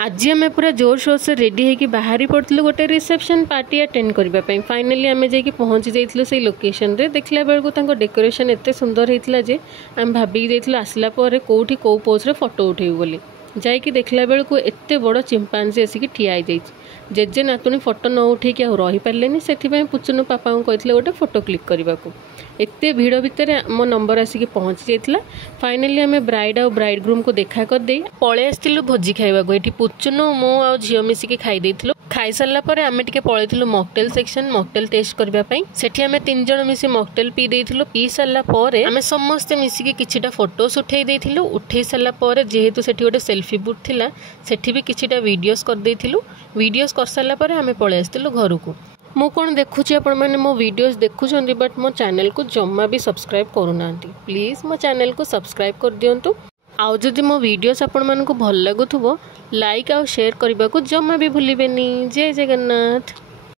आज आम पूरा जोर शोर से रेडी होगी बाहरी पड़ू गोटे रिसेप्शन पार्टी अटेंड करने फाइनाली आम जाकि पहुँची जाइलु से लोकेशन रे देखला बेलू डेकोरेशन एत सुंदर होता जे आम भाविकी आसला कौटी कौ पोज फोटो उठेबू बोली जाकि देखला बेलू एत बड़ चिंपांजी आसिक ठिया जेजे नातुणी फोटो न उठेकी रही पारे से पुचुनु पापा को कहते गोटे फोटो क्लिक करने को एत भिड़ भितर मो नंबर आसिक पहुँची जाता फाइनाली आम ब्राइड आ ब्राइड ग्रूम को देखा करदे पलि आसलु भोजी खाइबा ये पुचुनु मो आ झील मिसिकी खाई खाई सारा पर आम टे पलू मॉकटेल सेक्शन मॉकटेल टेस्ट करने सेठी आम 3 जण मिसी मॉकटेल पी देइथिलु पी सारा पर आम समस्ते मिसिकी किछिटा फोटोस उठे देइथिलु उठे सारा पर जेहेतु सेठी गोटे सेल्फी बुथ थिला सेठी भी किछिटा वीडियोस कर देइथिलु वीडियोस कर सारा पर आम पलि आसलु घर को मु कौन देखुची आपण माने मो वीडियोस देखुछंती बट मो चैनल को जम्मा भी सब्सक्राइब करूनांती प्लीज मो चैनल को सब्सक्राइब कर दियंतु आउ जदि मो वीडियोस आपण मानकु भल लागुथुबो लाइक आउ शेयर करबा को जम्मा भी भूलिबेनी। जय जगन्नाथ।